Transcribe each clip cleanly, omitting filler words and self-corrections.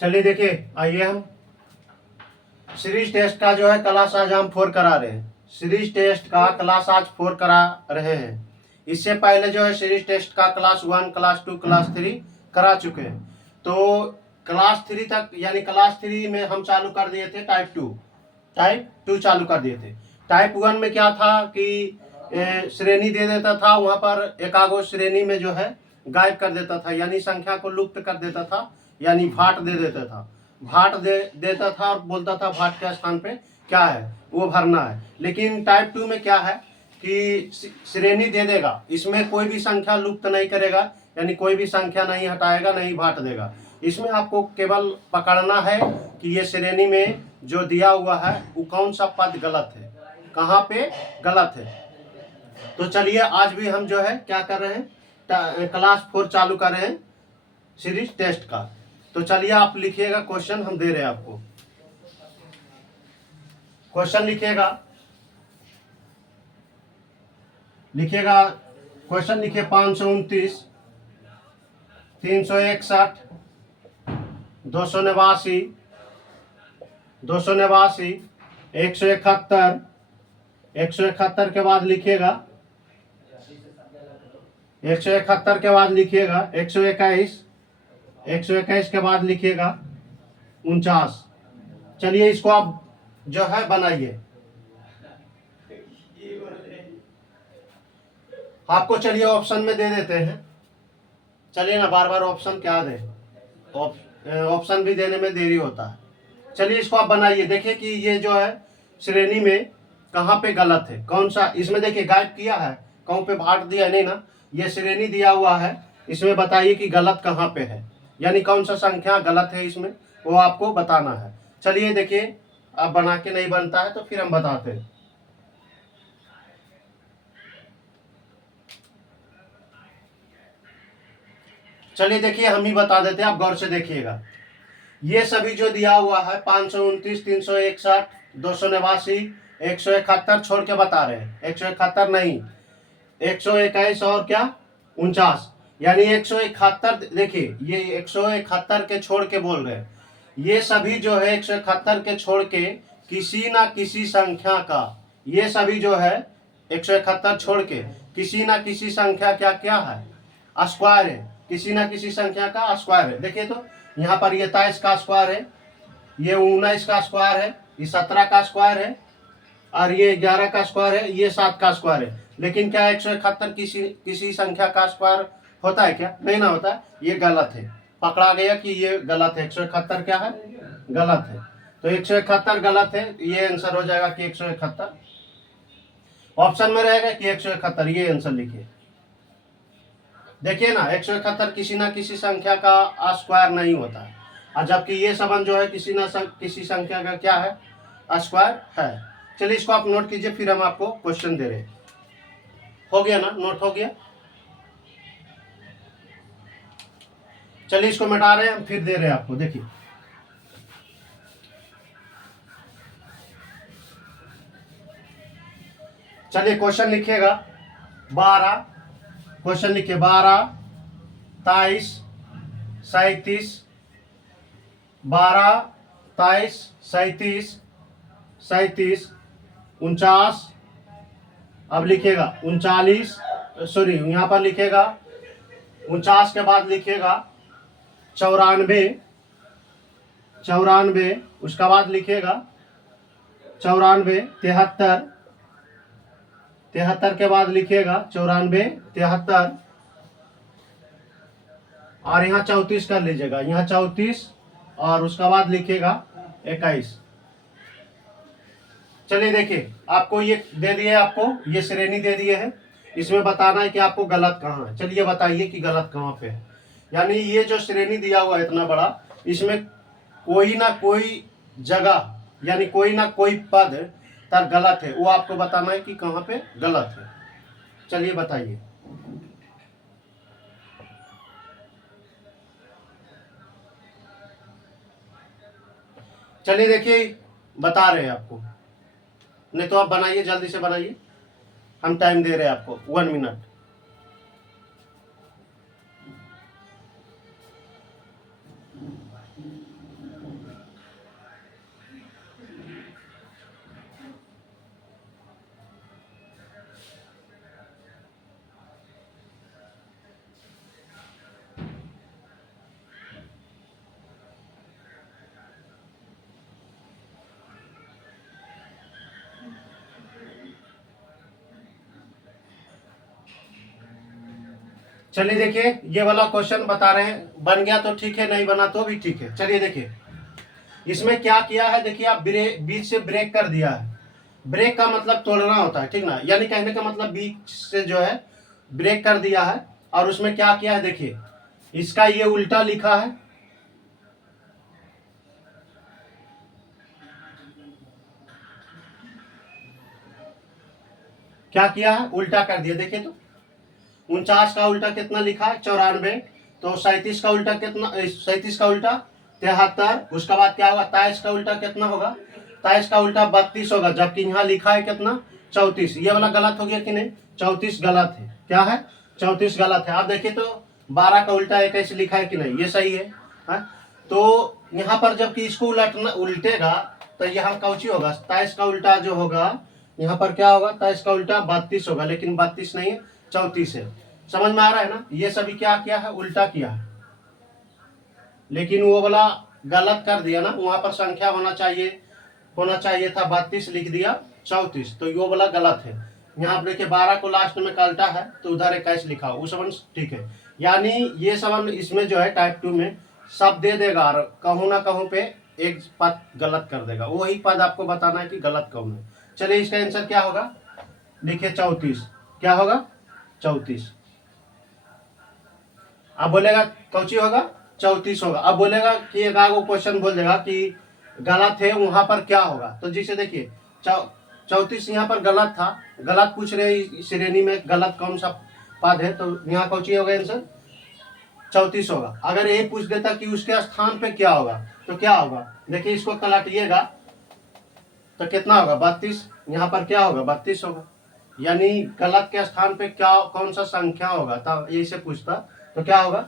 चलिए देखिए, आइए हम सीरीज टेस्ट का जो है क्लास आज हम 4 करा रहे हैं। सीरीज टेस्ट का क्लास आज 4 करा रहे हैं। इससे पहले जो है सीरीज टेस्ट का क्लास 1, क्लास 2, क्लास 3 करा चुके हैं। तो क्लास 3 तक यानी क्लास 3 में हम चालू कर दिए थे टाइप 2 चालू कर दिए थे। टाइप 1 में क्या था कि श्रेणी दे देता था, वहां पर एकागो श्रेणी में जो है गायब कर देता था, यानी संख्या को लुप्त कर देता था, यानी भाट दे देता था। भाट देता था और बोलता था भाट के स्थान पे क्या है वो भरना है। लेकिन टाइप 2 में क्या है कि श्रेणी दे देगा, इसमें कोई भी संख्या लुप्त नहीं करेगा, यानी कोई भी संख्या नहीं हटाएगा, नहीं भाट देगा। इसमें आपको केवल पकड़ना है कि ये श्रेणी में जो दिया हुआ है वो कौन सा पद गलत है, कहाँ पे गलत है। तो चलिए आज भी हम जो है क्या कर रहे हैं, क्लास 4 चालू कर रहे हैं सीरीज टेस्ट का। तो चलिए आप लिखिएगा, क्वेश्चन हम दे रहे हैं आपको। क्वेश्चन लिखिएगा क्वेश्चन लिखिए 529, 361, 289, 289, 171, 171 के बाद लिखिएगा 171 के बाद लिखिएगा 121, 121 के बाद लिखिएगा 49। चलिए इसको आप जो है बनाइए। आपको चलिए ऑप्शन में दे देते हैं। चलिए ना, बार बार ऑप्शन क्या दे, ऑप्शन भी देने में देरी होता है। चलिए इसको आप बनाइए। देखिए कि ये जो है श्रेणी में कहाँ पे गलत है, कौन सा। इसमें देखिए गायब किया है, कहीं पे भाट दिया नहीं ना, ये श्रेणी दिया हुआ है। इसमें बताइए कि गलत कहाँ पे है, यानी कौन सा संख्या गलत है इसमें, वो आपको बताना है। चलिए देखिए, आप बना के नहीं बनता है तो फिर हम बताते हैं। चलिए देखिए, हम ही बता देते हैं, आप गौर से देखिएगा। ये सभी जो दिया हुआ है 529, 361, 289, 171 छोड़ के बता रहे हैं। 171 नहीं, 121 और क्या 49, यानी 171। देखिए ये 171 के छोड़ के बोल रहे हैं। ये सभी जो है 171 के छोड़ के किसी ना किसी संख्या का, ये सभी जो है 171 छोड़ के किसी ना किसी संख्या क्या क्या है, स्क्वायर है। किसी ना किसी संख्या का स्क्वायर है। देखिए तो यहाँ पर ये 23 का स्क्वायर है, ये 19 का स्क्वायर है, ये 17 का स्क्वायर है, और ये 11 का स्क्वायर है, ये 7 का स्क्वायर है। लेकिन क्या 171 किसी संख्या का स्क्वायर होता है क्या? नहीं ना होता। ये गलत है, पकड़ा गया कि ये गलत है। 171 क्या है? गलत है। तो 171 गलत है, ये आंसर हो जाएगा कि 171। ऑप्शन में रहेगा कि 171, ये आंसर लिखिए। देखिए ना, 171 किसी ना किसी संख्या का स्क्वायर नहीं होता है, और जबकि ये संबंध जो है किसी संख्या का क्या है, स्क्वायर है। चलिए इसको आप नोट कीजिए, फिर हम आपको क्वेश्चन दे रहे हैं। हो गया ना, नोट हो गया। चलिए इसको मिटा रहे हैं हम, फिर दे रहे हैं आपको। देखिए चलिए क्वेश्चन लिखिएगा 12, क्वेश्चन लिखिए 12, 23, 37, 12, 23, 37, 37, 49। अब लिखिएगा 39, सॉरी यहाँ पर लिखिएगा 49 के बाद लिखिएगा 94, 94, उसका बाद लिखिएगा 94, 73, 73 के बाद लिखिएगा 94, 73, और यहाँ 34 कर लीजिएगा, यहाँ 34, और उसका बाद लिखिएगा 21। चलिए देखिए, आपको ये दे दिए, आपको ये श्रेणी दे दिए है। इसमें बताना है कि आपको गलत कहाँ है। चलिए बताइए कि गलत कहाँ पे है। यानी ये जो श्रेणी दिया हुआ है इतना बड़ा, इसमें कोई ना कोई जगह, यानी कोई ना कोई पद तर गलत है, वो आपको बताना है कि कहाँ पे गलत है। चलिए बताइए। चलिए देखिए, बता रहे हैं आपको, नहीं तो आप बनाइए, जल्दी से बनाइए, हम टाइम दे रहे हैं आपको 1 मिनट। चलिए देखिए, ये वाला क्वेश्चन बता रहे हैं, बन गया तो ठीक है, नहीं बना तो भी ठीक है। चलिए देखिए इसमें क्या किया है, देखिए आप बीच से ब्रेक कर दिया है। ब्रेक का मतलब तोड़ना होता है, ठीक ना, यानी कहने का मतलब बीच से जो है ब्रेक कर दिया है। और उसमें क्या किया है, देखिए इसका ये उल्टा लिखा है, क्या किया है, उल्टा कर दिया। देखिए तो 49 का उल्टा कितना लिखा है, 94। तो 37 का उल्टा कितना, 37 का उल्टा 73। उसके बाद क्या होगा, 23 का उल्टा कितना होगा, 23 का उल्टा 32 होगा, जबकि यहाँ लिखा है कितना, 34। ये वाला गलत हो गया कि नहीं, 34 गलत है। क्या है, 34 गलत है। आप देखिए तो 12 का उल्टा 21 लिखा है कि नहीं, ये सही है, है? तो यहाँ पर जबकि इसको उलटना उल्टेगा तो यहाँ कौची होगा, 27 का उल्टा जो होगा यहाँ पर क्या होगा, 23 का उल्टा 32 होगा, लेकिन 32 नहीं है, 34 है। समझ में आ रहा है ना, ये सभी क्या किया है, उल्टा किया है। लेकिन वो वाला गलत कर दिया ना, वहां पर संख्या होना चाहिए था 32, लिख दिया 34, तो वो वाला गलत है। यहाँ पर देखिए 12 को लास्ट में काटा है तो उधर 21 लिखा, वो समझ ठीक है। यानी ये सब इसमें जो है टाइप 2 में सब दे देगा और कहूँ ना कहूँ पे एक पद गलत कर देगा, वही पद आपको बताना है कि गलत कौन है। चलिए इसका आंसर क्या होगा, देखिए 34। क्या होगा, 34। अब बोलेगा कौची होगा, 34 होगा। अब बोलेगा कि एक आगो क्वेश्चन बोल देगा कि गलत है, वहां पर क्या होगा। तो जिसे देखिए 34 यहाँ पर गलत था, गलत पूछ रहे इस श्रेणी में गलत कौन सा पद है, तो यहाँ कौची होगा आंसर, 34 होगा। अगर ये पूछ देता कि उसके स्थान पे क्या होगा, तो क्या होगा, देखिए इसको पलटिएगा तो कितना होगा, 32। यहाँ पर क्या होगा, 32 होगा। यानी गलत के स्थान पे क्या कौन सा संख्या होगा, तब यही से पूछता तो क्या होगा,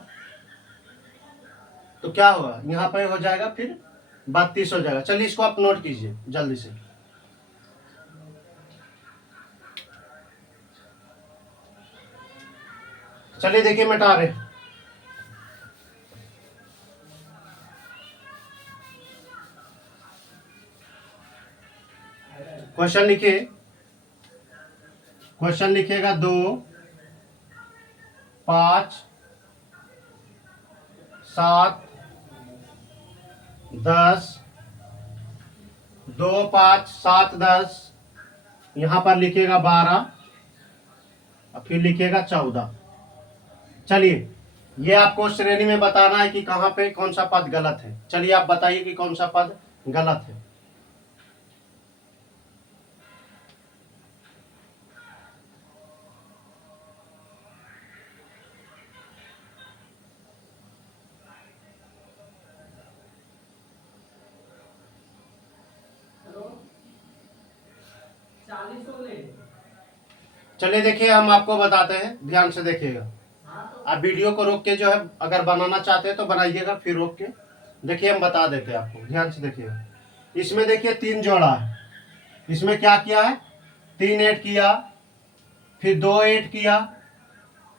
तो क्या होगा यहाँ पे हो जाएगा फिर 32 हो जाएगा। चलिए इसको आप नोट कीजिए जल्दी से। चलिए देखिए मिटा रहे, क्वेश्चन लिखिए, क्वेश्चन लिखिएगा 2, 5, 7, 10, 2, 5, 7, 10, यहाँ पर लिखिएगा 12 और फिर लिखिएगा 14। चलिए ये आपको श्रेणी में बताना है कि कहाँ पे कौन सा पद गलत है। चलिए आप बताइए कि कौन सा पद गलत है। चलिए देखिए हम आपको बताते हैं, ध्यान से देखिएगा। आप वीडियो को रोक के जो है अगर बनाना चाहते हैं तो बनाइएगा, फिर रोक के देखिए हम बता देते हैं आपको, ध्यान से देखिएगा। इसमें देखिए 3 जोड़ा है, इसमें क्या किया है, 3 ऐड किया, फिर 2 ऐड किया।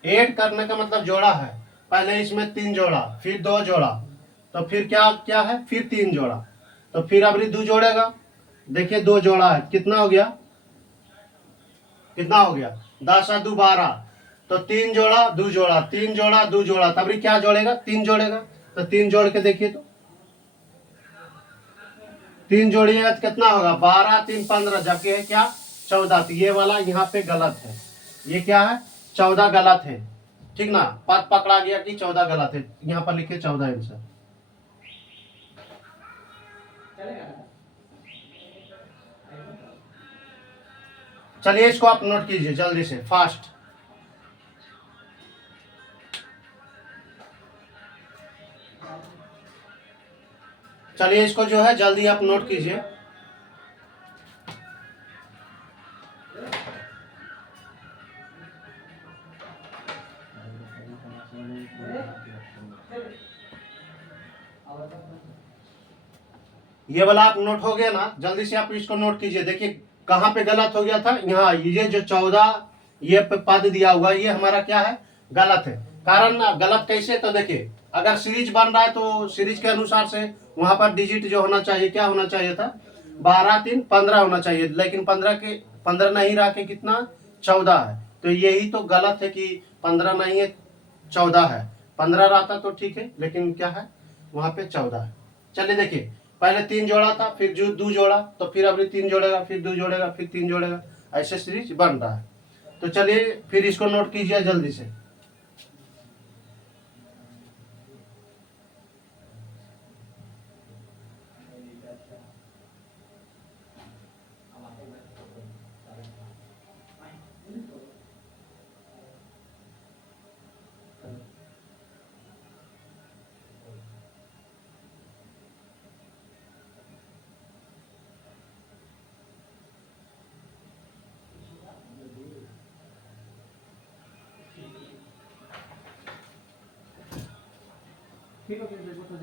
ऐड करने का मतलब जोड़ा है, पहले इसमें 3 जोड़ा, फिर 2 जोड़ा, तो फिर क्या क्या है, फिर 3 जोड़ा, तो फिर अब 2 जोड़ेगा। देखिए 2 जोड़ा है, कितना हो गया, कितना हो गया, 10 और 2 12, तो 3 जोड़ा 2 जोड़ा, 3 जोड़ा 2 जोड़ा, तब क्या जोड़ेगा, 3 जोड़ेगा। तो 3 जोड़ के देखिए तो 3 जोड़िएगा तो कितना होगा, 12 3 15, जबकि है क्या, 14। तो ये वाला यहाँ पे गलत है, ये क्या है, 14 गलत है, ठीक ना, पद पकड़ा गया कि 14 गलत है। यहाँ पर लिखिए 14 आंसर। चलिए इसको आप नोट कीजिए जल्दी से, फास्ट। चलिए इसको जो है जल्दी आप नोट कीजिए। ये वाला आप नोट हो गया ना, जल्दी से आप इसको नोट कीजिए। देखिए कहाँ पे गलत हो गया था, यहाँ ये जो 14 ये पद दिया हुआ ये हमारा क्या है, गलत है। कारण ना गलत कैसे, तो देखिए अगर सीरीज बन रहा है तो सीरीज के अनुसार से वहां पर डिजिट जो होना चाहिए क्या होना चाहिए था, 12 3 15 होना चाहिए, लेकिन 15 नहीं रहा के कितना 14 है। तो यही तो गलत है कि 15 नहीं है 14 है। 15 रहता तो ठीक है, लेकिन क्या है वहां पे 14 है। चलिए देखिए पहले 3 जोड़ा था, फिर जो 2 जोड़ा, तो फिर अभी 3 जोड़ेगा, फिर 2 जोड़ेगा, फिर 3 जोड़ेगा, ऐसे सीरीज बन रहा है। तो चलिए फिर इसको नोट कीजिए जल्दी से।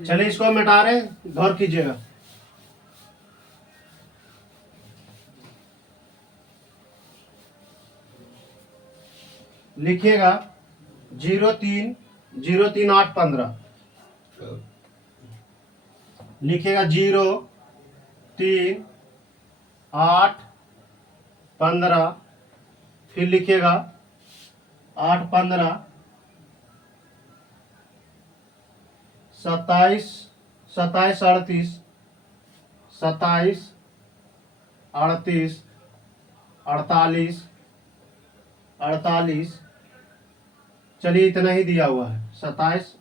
चलिए इसको मिटा रहे हैं, गौर कीजिएगा। लिखिएगा 0 3 8 15, लिखिएगा 0 3 8 15, फिर लिखिएगा 8 15 27 27 38 27 38 48 48। चलिए इतना ही दिया हुआ है, 27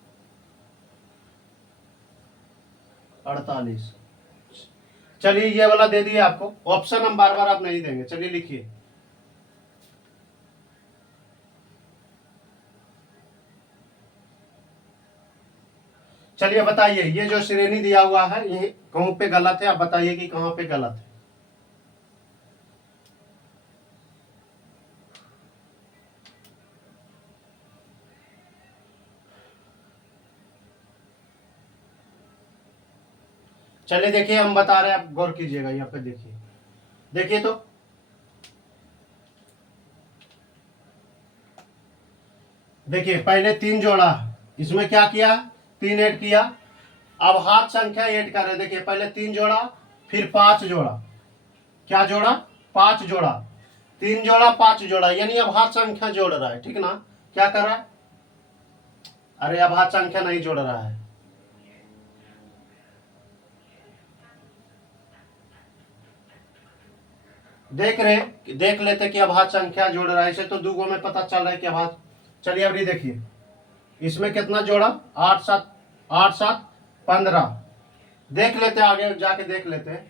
48। चलिए ये वाला दे दिया आपको, ऑप्शन हम बार बार आप नहीं देंगे। चलिए लिखिए, चलिए बताइए ये जो श्रेणी दिया हुआ है ये कहाँ पे गलत है, आप बताइए कि कहाँ पे गलत है। चलिए देखिए हम बता रहे हैं, आप गौर कीजिएगा यहाँ पे। देखिए देखिए तो देखिए पहले 3 जोड़ा, इसमें क्या किया, 3 ऐड किया। अब हाथ संख्या ऐड कर रहे हैं। देखिए पहले 3 जोड़ा, फिर 5 जोड़ा, क्या जोड़ा, 5 जोड़ा, 3 जोड़ा 5 जोड़ा, यानी अब हाथ संख्या जोड़ रहा है, ठीक ना। क्या कर रहा है, अरे अब हाथ संख्या नहीं जोड़ रहा है। देख लेते कि अब हाथ संख्या जोड़ रहा है, इसे तो दुगो में पता चल रहा है कि अब हाथ। चलिए अब ये देखिए इसमें कितना जोड़ा, 8 7 15। देख लेते आगे जाके देख लेते हैं।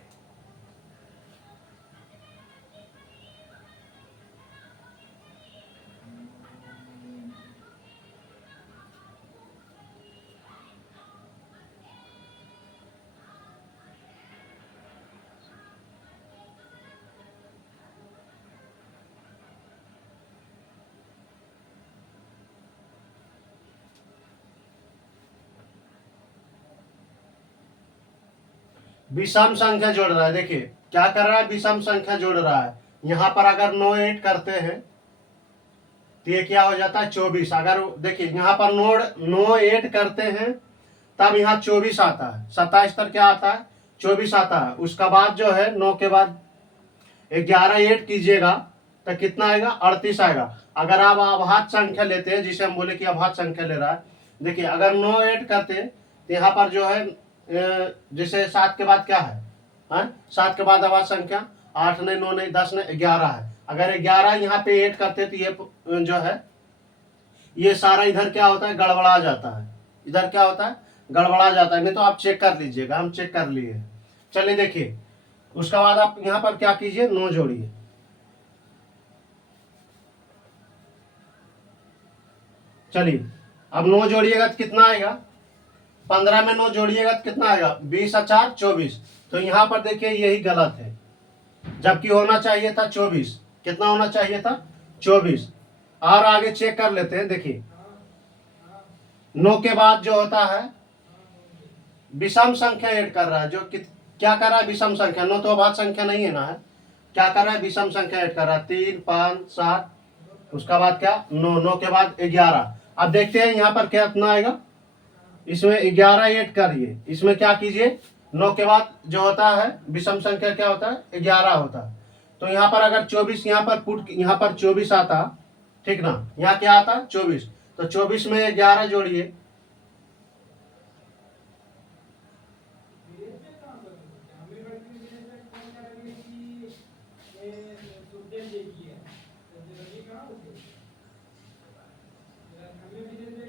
विषम संख्या जोड़ रहा है, देखिए क्या कर रहा है, विषम संख्या जोड़ रहा है। यहां पर अगर 9 8 करते हैं तो ये क्या हो जाता है 24। अगर देखिए यहाँ पर 9 8 करते हैं तब यहाँ 24 आता है, 27 पर क्या आता है 24 आता है। उसका बाद जो है 9 के बाद 11 ऐड कीजिएगा तो कितना आएगा, 38 आएगा। अगर आप अभाज्य संख्या लेते हैं, जिसे हम बोले कि अभाज्य संख्या ले रहा है, देखिए अगर 9 ऐड करते तो यहाँ पर जो है जैसे 7 के बाद क्या है, 7 के बाद अभाज्य संख्या 8 नहीं 9 नहीं 10 नहीं 11 है। अगर 11 यहाँ पे ऐड करते तो ये जो है ये सारा इधर क्या होता है, गड़बड़ा जाता है। इधर क्या होता है, गड़बड़ा जाता है। नहीं तो आप चेक कर लीजिएगा, हम चेक कर लिए। चलिए देखिए उसका बाद आप यहाँ पर क्या कीजिए, 9 जोड़िए। चलिए अब 9 जोड़िएगा तो कितना आएगा, 15 में 9 जोड़िएगा तो कितना आएगा, 20 और 4 24। तो यहाँ पर देखिए यही गलत है, जबकि होना चाहिए था 24। कितना होना चाहिए था, 24। और आगे चेक कर लेते हैं। देखिए 9 के बाद जो होता है विषम संख्या ऐड कर रहा है, जो कि क्या कर रहा है, विषम संख्या, 9 तो अभाज्य संख्या नहीं है ना, है क्या कर रहा है, विषम संख्या ऐड कर रहा है, 3 5 7, उसका बाद क्या 9, 9 के बाद 11। अब देखते हैं यहाँ पर कितना आएगा, इसमें 11 ऐड करिए, इसमें क्या कीजिए, 9 के बाद जो होता है विषम संख्या क्या होता है, 11 होता है। तो यहाँ पर अगर 24 यहाँ पर पुट, यहाँ पर 24 आता, ठीक ना, यहाँ क्या आता 24, तो 24 में 11 जोड़िए,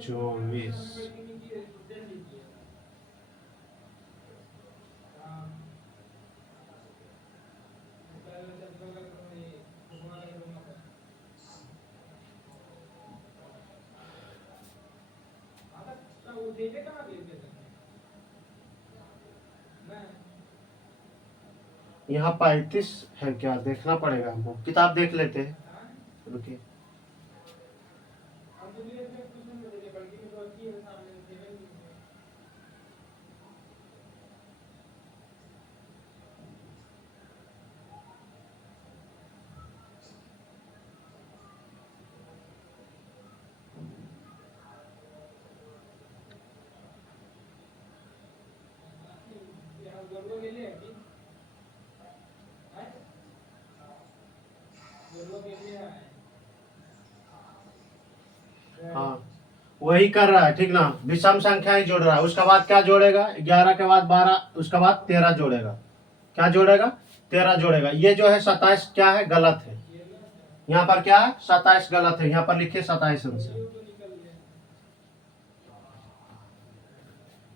चौबीस, यहाँ 35 है क्या, देखना पड़ेगा हमको, किताब देख लेते हैं, रुकिए। हाँ वही कर रहा है, ठीक ना, विषम संख्याएं जोड़ रहा है, उसके बाद क्या जोड़ेगा, 11 के बाद 12, उसके बाद 13 जोड़ेगा, क्या जोड़ेगा, 13 जोड़ेगा। ये जो है 27 क्या है, गलत है, यहाँ पर क्या है 27 गलत है, यहाँ पर लिखिए 27 आंसर,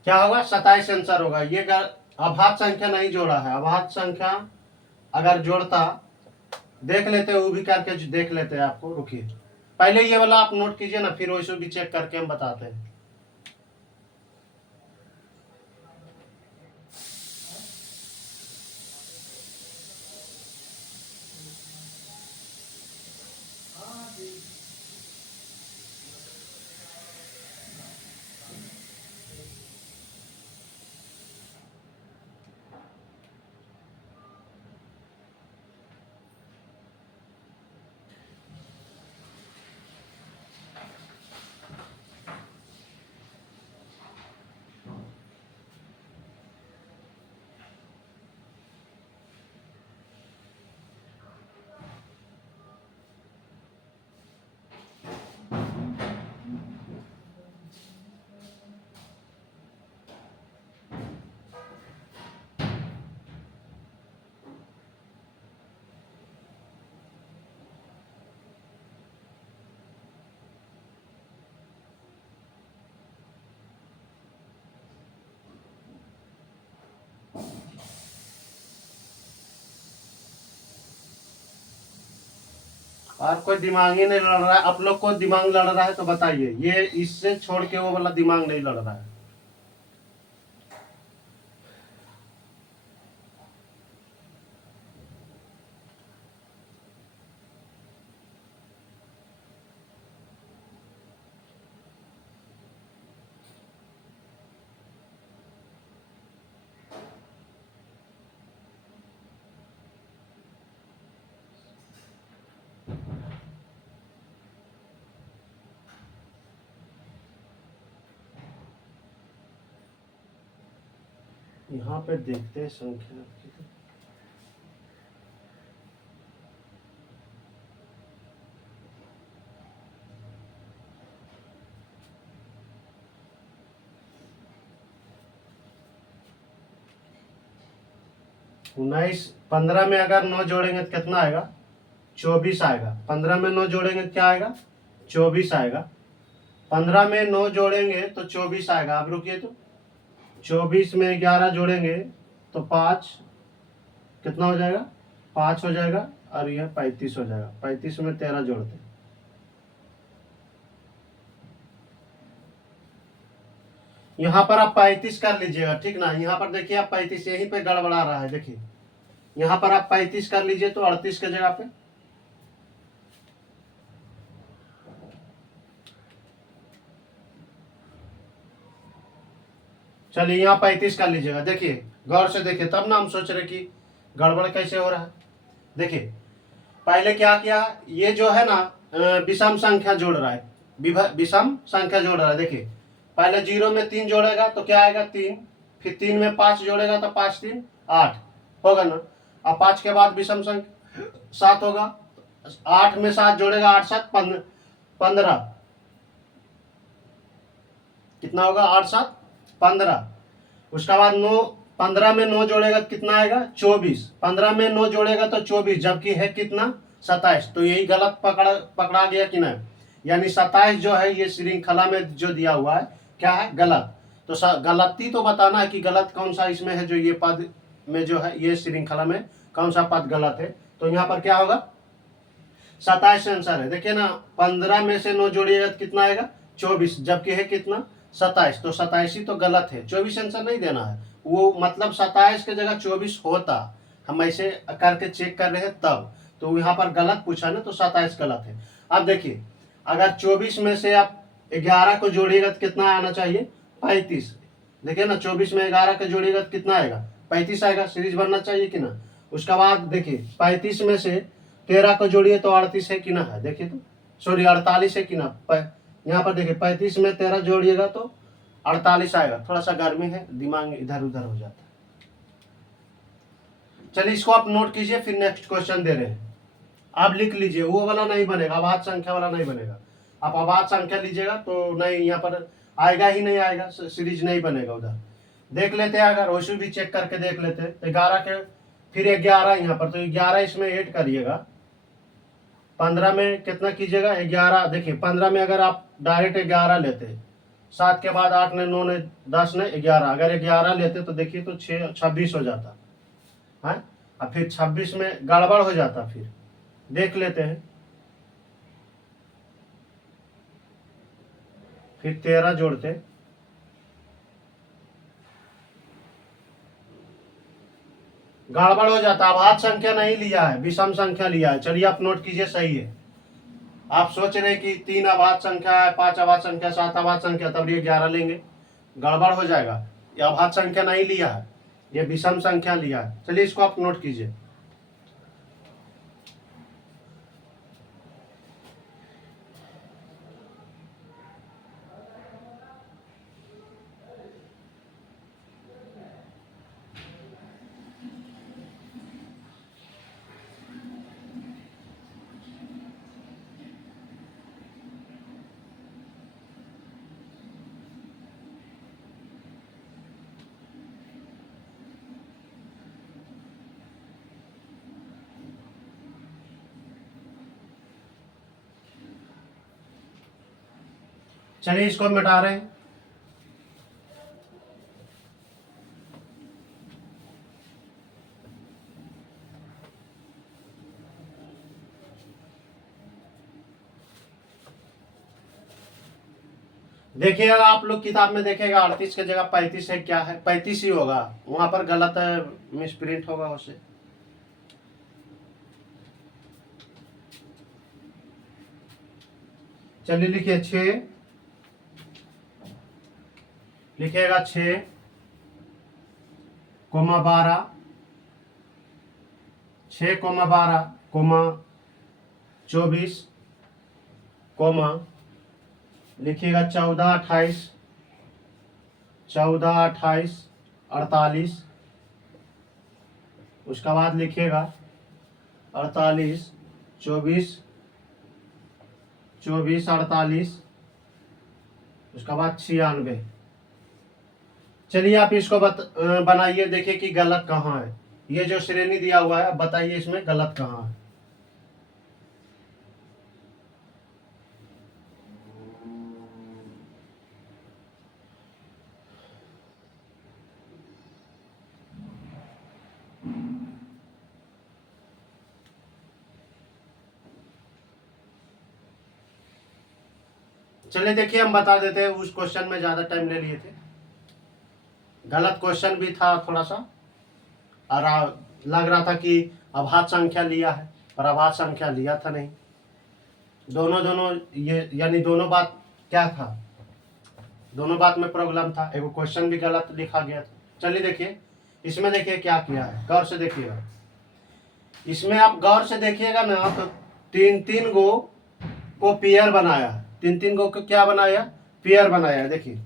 क्या होगा 27 आंसर होगा। ये अभाज्य संख्या नहीं जोड़ा है, अभाज्य संख्या अगर जोड़ता, देख लेते हैं वो भी करके देख लेते हैं आपको, रुकिए पहले ये वाला आप नोट कीजिए ना, फिर वैसे भी चेक करके हम बताते हैं। और कोई दिमाग ही नहीं लड़ रहा है, आप लोग को दिमाग लड़ रहा है तो बताइए, ये इससे छोड़ के वो वाला दिमाग नहीं लड़ रहा है। यहाँ पे देखते हैं संख्या, 19, 15 में अगर 9 जोड़ेंगे तो कितना आएगा, 24 आएगा। 15 में 9 जोड़ेंगे तो क्या आएगा, 24 आएगा। 15 में 9 जोड़ेंगे तो 24 आएगा। अब रुकिए, तो 24 में 11 जोड़ेंगे तो 5, कितना हो जाएगा, 5 हो जाएगा, और यह 35 हो जाएगा। 35 में 13 जोड़ते हैं, यहाँ पर आप 35 कर लीजिएगा, ठीक ना। यहाँ पर देखिए आप 35, यहीं पे गड़बड़ा रहा है, देखिए यहाँ पर आप 35 कर लीजिए तो 38 के जगह पे, चलिए यहाँ 35 कर लीजिएगा। देखिए गौर से देखिए, तब ना हम सोच रहे कि गड़बड़ कैसे हो रहा है। देखिए पहले क्या किया, ये जो है ना विषम संख्या जोड़ रहा है, विषम संख्या जोड़ रहा है। देखिए पहले 0 में 3 जोड़ेगा तो क्या आएगा 3, फिर 3 में 5 जोड़ेगा तो 5 3 8 होगा ना। अब 5 के बाद विषम संख्या 7 होगा, 8 में 7 जोड़ेगा 8 7 15, कितना होगा 8 7 15। उसके बाद 9, 15 में 9 जोड़ेगा तो कितना आएगा 24, 15 में 9 जोड़ेगा तो 24, जबकि है कितना 27। तो यही गलत पकड़ा गया कि नहीं, यानी 27 जो है ये श्रृंखला में जो दिया हुआ है क्या है गलत। तो गलती तो बताना है कि गलत कौन सा इसमें है, जो ये पद में जो है ये श्रृंखला में कौन सा पद गलत है। तो यहाँ पर क्या होगा 27 आंसर है। देखिए ना 15 में से 9 जोड़िएगा तो कितना आएगा 24, जबकि है कितना 27। तो 27 ही तो गलत है, 24 आंसर नहीं देना है। वो मतलब 27 के जगह 24 होता, हम ऐसे करके चेक कर रहे हैं तब। तो यहाँ पर गलत पूछा ना, तो 27 गलत है। अब देखिए अगर 24 में से आप 11 को जोड़िएगा तो कितना आना चाहिए 35। देखिए ना 24 में 11 को जोड़िएगा तो कितना आएगा 35 आएगा, सीरीज बनना चाहिए कि ना। उसके बाद देखिए 35 में से 13 को जोड़िए तो 38 है कि ना है, देखिए तो सॉरी 48 है कि ना। यहाँ पर देखिए 35 में 13 जोड़िएगा तो 48 आएगा। थोड़ा सा गर्मी है, दिमाग इधर उधर हो जाता है। चलिए इसको आप नोट कीजिए, फिर नेक्स्ट क्वेश्चन दे रहे हैं, आप लिख लीजिए। वो वाला नहीं बनेगा, अभाज्य संख्या वाला नहीं बनेगा। आप अभाज्य संख्या लीजिएगा तो नहीं, यहाँ पर आएगा ही नहीं आएगा, सीरीज नहीं बनेगा। उधर देख लेते हैं, अगर वैसे भी चेक करके देख लेते हैं। 11 के फिर 11 यहाँ पर, तो 11 इसमें ऐड करिएगा। 15 में कितना कीजिएगा 11। देखिए 15 में अगर आप डायरेक्ट 11 लेते, 7 के बाद 8 ने 9 ने 10 ने 11, अगर 11 लेते तो देखिए तो 26 हो जाता है। और फिर 26 में गड़बड़ हो जाता, फिर देख लेते हैं। फिर 13 जोड़ते, गड़बड़ हो जाता। अभाज्य संख्या नहीं लिया है, विषम संख्या लिया है। चलिए आप नोट कीजिए, सही है। आप सोच रहे कि 3 अभाज्य संख्या है, 5 अभाज्य संख्या, 7 अभाज्य संख्या, तब ये 11 लेंगे, गड़बड़ हो जाएगा। ये अभाज्य संख्या नहीं लिया है, ये विषम संख्या लिया है। चलिए इसको आप नोट कीजिए। चलिए इसको मिटा रहे हैं। देखिएगा आप लोग किताब में देखेगा 38 की जगह 35 है, क्या है 35 ही होगा, वहां पर गलत मिस प्रिंट होगा उसे। चलिए लिखिए 6, लिखिएगा 6 कोमा 12, 6 कोमा 12 कोमा 24 कोमा लिखिएगा 14 28, 14 28 48। उसका बाद लिखिएगा 48 24 24 48। उसका बाद 96। चलिए आप इसको बनाइए, देखिए कि गलत कहाँ है। ये जो श्रेणी दिया हुआ है, अब बताइए इसमें गलत कहाँ है। चलिए देखिए हम बता देते हैं, उस क्वेश्चन में ज्यादा टाइम ले लिए थे, गलत क्वेश्चन भी था थोड़ा सा, और लग रहा था कि अभाज्य संख्या लिया है, पर अभाज्य संख्या लिया था नहीं। दोनों ये यानी दोनों बात क्या था, दोनों बात में प्रॉब्लम था, एक क्वेश्चन भी गलत लिखा गया था। चलिए देखिए इसमें देखिए क्या किया है, गौर से देखिएगा। इसमें आप गौर से देखिएगा ना, तो तीन तीन गो को पेयर बनाया, तीन तीन गो को क्या बनाया, पेयर बनाया। देखिए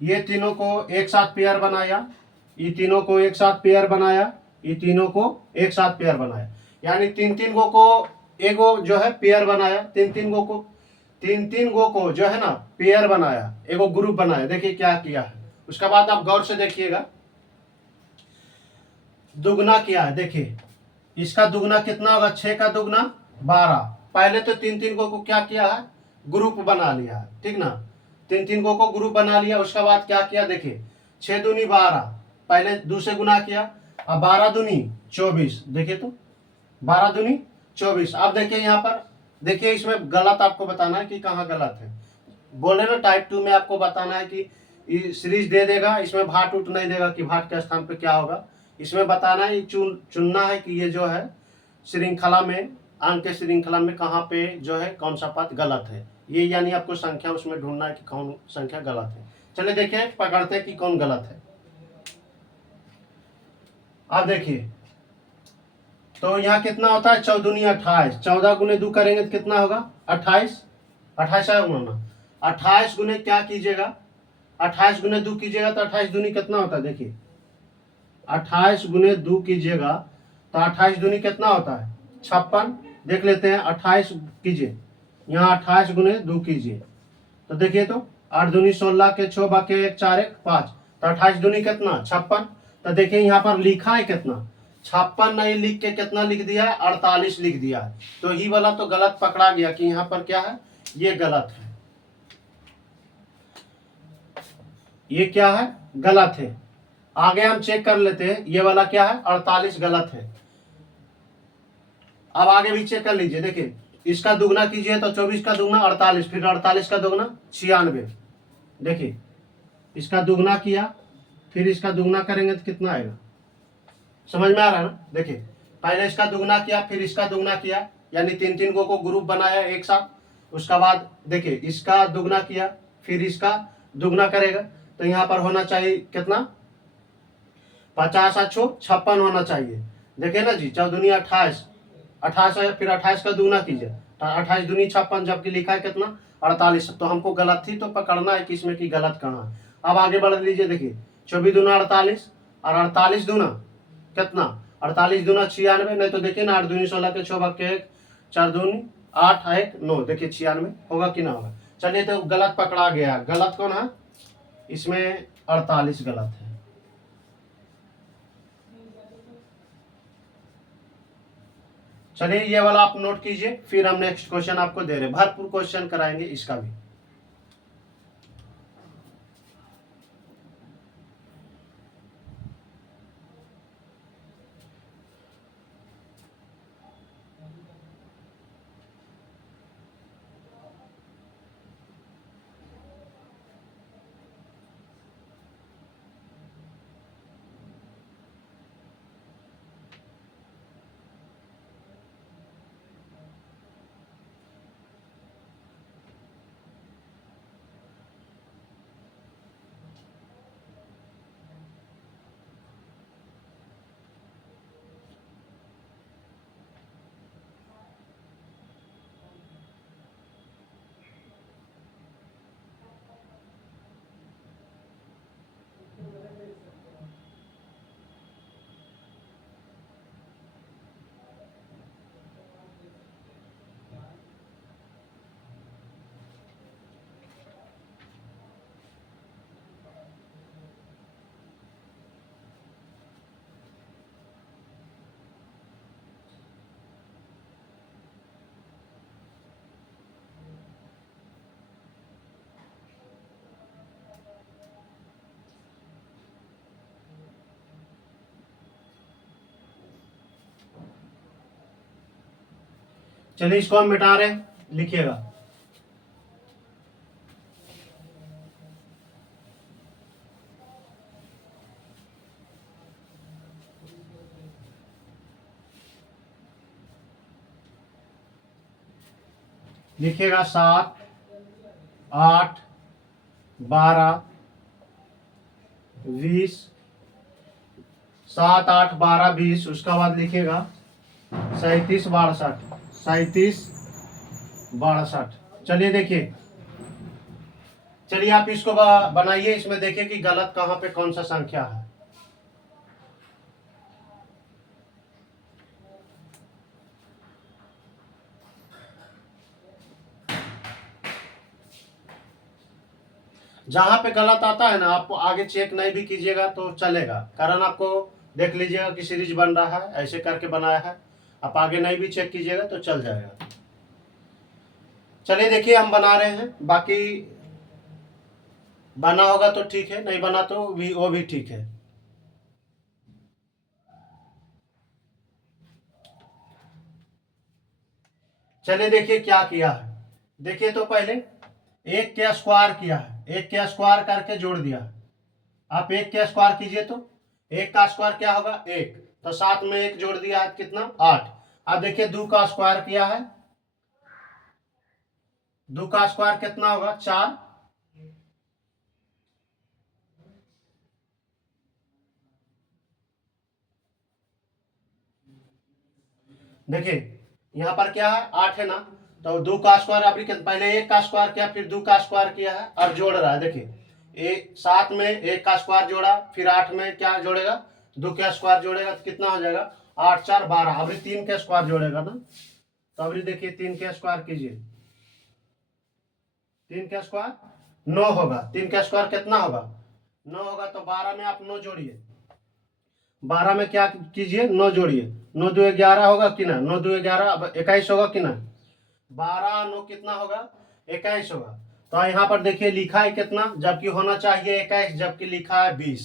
ये तीनों को एक साथ पेयर बनाया, ये तीनों को एक साथ पेयर बनाया, ये तीनों को एक साथ पेयर बनाया। यानी तीन तीन गो को एगो जो है पेयर बनाया, तीन तीन गो को जो है ना पेयर बनाया, एगो ग्रुप बनाया। देखिए क्या किया है। उसके बाद आप गौर से देखिएगा, दुगना किया है। देखिए इसका दुगना कितना होगा, 6 का दुगना 12। पहले तो तीन तीन को क्या किया है, ग्रुप बना लिया है, ठीक ना। तीन तीन को ग्रुप बना लिया। उसके बाद क्या किया, देखिए 6 दूनी 12, पहले दूसरे गुना किया। अब 12 दूनी 24, देखिए तो 12 दूनी 24। अब देखिए यहाँ पर, देखिए इसमें गलत आपको बताना है कि कहाँ गलत है। बोले ना टाइप 2 में आपको बताना है कि सीरीज दे देगा, इसमें भाट उठ नहीं देगा कि भाट के स्थान पे क्या होगा। इसमें बताना है, चुनना है कि ये जो है श्रृंखला में, अंक के श्रृंखला में कहाँ पे जो है कौन सा पद गलत है। ये यानी आपको संख्या उसमें ढूंढना है कि कौन संख्या गलत है। चलिए देखिए पकड़ते हैं कि कौन गलत है। अब देखिए तो यहाँ कितना होता है, 14 दूनी 28, 14 गुने 2 करेंगे तो कितना होगा 28, 28 आएगा ना। 28 गुने क्या कीजिएगा, 28 गुने 2 कीजिएगा तो 28 दूनी कितना होता है। देखिए 28 गुने 2 कीजिएगा तो 28 दूनी कितना होता है 56। देख लेते हैं, 28 कीजिए, यहाँ 28 गुने 2 कीजिए तो देखिए तो 8 दूनी 16 के 6 बाके 1 4 1 5, तो 28 दूनी कितना 56। तो देखिए यहाँ पर लिखा है कितना 56, नहीं लिख के कितना लिख दिया है 48 लिख दिया है। तो ही वाला तो गलत पकड़ा गया कि यहाँ पर क्या है, ये गलत है, ये क्या है गलत है। आगे हम चेक कर लेते हैं, ये वाला क्या है 48 गलत है। अब आगे भी चेक कर लीजिए। देखिए इसका दुगना कीजिए तो 24 का दुगना 48, फिर 48 का दुगना 96। देखिए इसका दुगना किया, फिर इसका दुगना करेंगे तो कितना आएगा, समझ में आ रहा है ना। देखिए पहले इसका दुगना किया, फिर इसका दुगना किया, यानी तीन तीन को ग्रुप बनाया एक साथ। उसका बाद देखिए इसका दुगना किया, फिर इसका दुगना करेगा तो यहाँ पर होना चाहिए कितना 50 अच्छो 56 होना चाहिए। देखिए ना जी, 14 दूनी 28, 28 है, फिर 28 का दुगना कीजिए तो 28 दूनी 56, जबकि लिखा है कितना 48। तो हमको गलत थी तो पकड़ना है कि इसमें की गलत कहाँ है। अब आगे बढ़ लीजिए। देखिए 24 दूना 48 और 48 दूना कितना 48 दूना 96, नहीं तो देखिए ना 8 दूनी 16 के 6 बाके 1 4 दूनी 8 1 9, देखिए 96 होगा कि ना होगा। चलिए तो गलत पकड़ा गया, गलत कौन है इसमें 48 गलत है। चलिए ये वाला आप नोट कीजिए, फिर हम नेक्स्ट क्वेश्चन आपको दे रहे हैं, भरपूर क्वेश्चन कराएंगे इसका भी। चलिए इसको हम मिटा रहे हैं, लिखिएगा। लिखिएगा 7 8 12 20 7 8 12 20, उसका बाद लिखिएगा 37 62, 37 62। चलिए देखिए, चलिए आप इसको बनाइए, इसमें देखिए कि गलत कहाँ पे कौन सा संख्या है। जहां पे गलत आता है ना, आप आगे चेक नहीं भी कीजिएगा तो चलेगा, कारण आपको देख लीजिएगा कि सीरीज बन रहा है, ऐसे करके बनाया है, आप आगे नहीं भी चेक कीजिएगा तो चल जाएगा। चलिए देखिए हम बना रहे हैं, बाकी बना होगा तो ठीक है, नहीं बना तो वो भी ठीक है। चलिए देखिए क्या किया है। देखिए तो पहले एक के स्क्वायर किया है, एक के स्क्वायर करके जोड़ दिया। आप एक के स्क्वायर कीजिए तो एक का स्क्वायर क्या होगा, एक, तो साथ में एक जोड़ दिया है कितना, 8। अब देखिए दो का स्क्वायर किया है, दो का स्क्वायर कितना होगा, 4। देखिए यहाँ पर क्या है, 8 है ना, तो दो का स्क्वायर अभी पहले एक का स्क्वायर किया, फिर दो का स्क्वायर किया है, अब जोड़ रहा है। देखिए एक साथ में एक का स्क्वायर जोड़ा, फिर 8 में क्या जोड़ेगा, दो का स्क्वायर जोड़ेगा तो कितना हो जाएगा, 8 4 12। अभी 3 का स्क्वायर जोड़ेगा ना, तो अभी देखिए 3 का स्क्वायर कीजिए, 3 का स्क्वायर 9 होगा, 3 का स्क्वायर कितना होगा, 9 होगा, तो 12 में आप 9 जोड़िए, 12 में क्या कीजिए, 9 जोड़िए, 9 2 11 होगा कि ना, 9 2 11, अब 21 होगा कि ना, 12 9 कितना होगा, 21 होगा। तो यहाँ पर देखिए लिखा है कितना, जबकि होना चाहिए 21, जबकि लिखा है 20।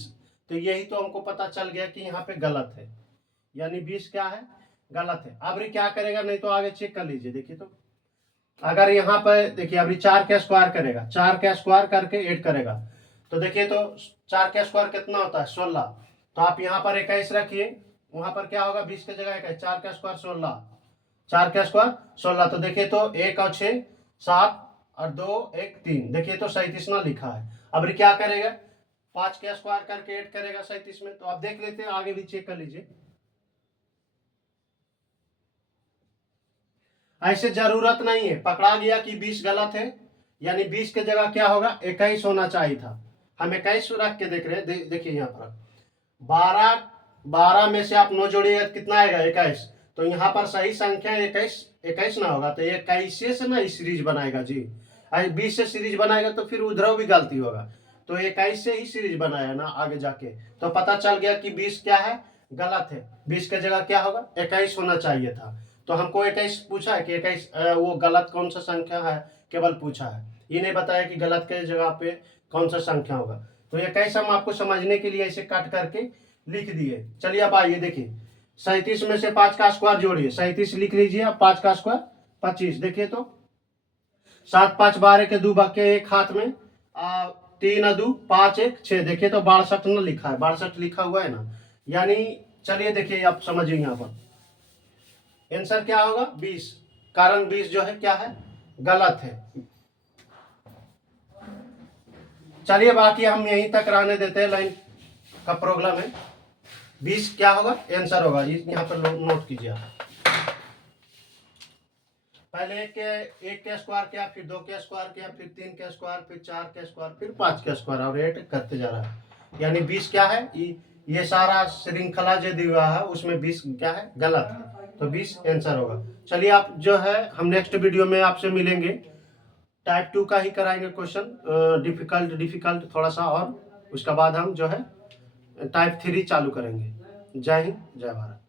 तो यही तो हमको पता चल गया कि यहाँ पे गलत है, यानी 20 क्या है, गलत है। अब क्या करेगा, नहीं तो आगे चेक कर लीजिए। देखिए तो अगर यहाँ पर देखिए अभी 4 का स्क्वायर करेगा, 4 का स्क्वायर करके 8 करेगा, तो देखिए तो 4 का स्क्वायर कितना होता है, 16। तो आप यहाँ पर 21 रखिए, वहां पर क्या होगा, 20 की जगह 21, 4 का स्क्वायर 16, 4 का स्क्वायर 16। तो देखिए तो 1 और 6 7 और 2 1 3, देखिए तो 37 ना लिखा है। अब क्या करेगा, 5 का स्क्वायर करके 8 करेगा 37 में। तो आप देख लेते हैं, आगे भी चेक कर लीजिए। ऐसे जरूरत नहीं है, पकड़ा गया कि 20 गलत है, यानी 20 के जगह क्या होगा, 21 होना चाहिए था। हम 21 रख के देख रहे हैं। देखिए यहाँ पर 12, 12 में से आप 9 जोड़िए कितना आएगा, 21। तो यहाँ पर सही संख्या 21 21 ना होगा, तो 21 से ना ही सीरीज बनाएगा जी। 20 से सीरीज बनाएगा तो फिर उधर भी गलती होगा, तो 21 से ही सीरीज बनाया ना आगे जाके। तो पता चल गया कि 20 क्या है, गलत है। 20 के जगह क्या होगा, 21 होना चाहिए था। तो हमको 21 पूछा है कि 21 वो गलत कौन सा संख्या है, केवल पूछा है, ये नहीं बताया कि गलत के जगह पे कौन सा संख्या होगा। तो 21 हम आपको समझने के लिए ऐसे काट करके लिख दिए। चलिए अब आइए देखिए, 37 में से 5 का स्क्वायर जोड़िए, 37 लिख लीजिए, अब 5 का स्क्वायर 25। देखिए तो 7 5 12 के 2 बाके, एक हाथ में 3 2 5 1 6। देखिए तो 62 ना लिखा है, 62 लिखा हुआ है ना, यानी चलिए देखिए आप समझिए यहाँ पर आंसर क्या होगा, 20। कारण 20 जो है क्या है, गलत है। चलिए बाकी हम यहीं तक रहने देते हैं, लाइन का प्रॉब्लम है। 20 क्या होगा, आंसर होगा, यहाँ पर नोट कीजिए आप। पहले एक के स्क्वायर किया, फिर 2 के स्क्वायर किया, फिर 3 के स्क्वायर, फिर 4 के स्क्वायर, फिर 5 के स्क्वायर, और 8 करते जा रहा है, यानी 20 क्या है, ये सारा श्रृंखला जो दिया है उसमें 20 क्या है, गलत है। तो 20 आंसर होगा। चलिए आप जो है हम नेक्स्ट वीडियो में आपसे मिलेंगे, टाइप 2 का ही कराएंगे क्वेश्चन, डिफिकल्ट डिफिकल्ट थोड़ा सा, और उसके बाद हम जो है टाइप 3 चालू करेंगे। जय हिंद, जय भारत।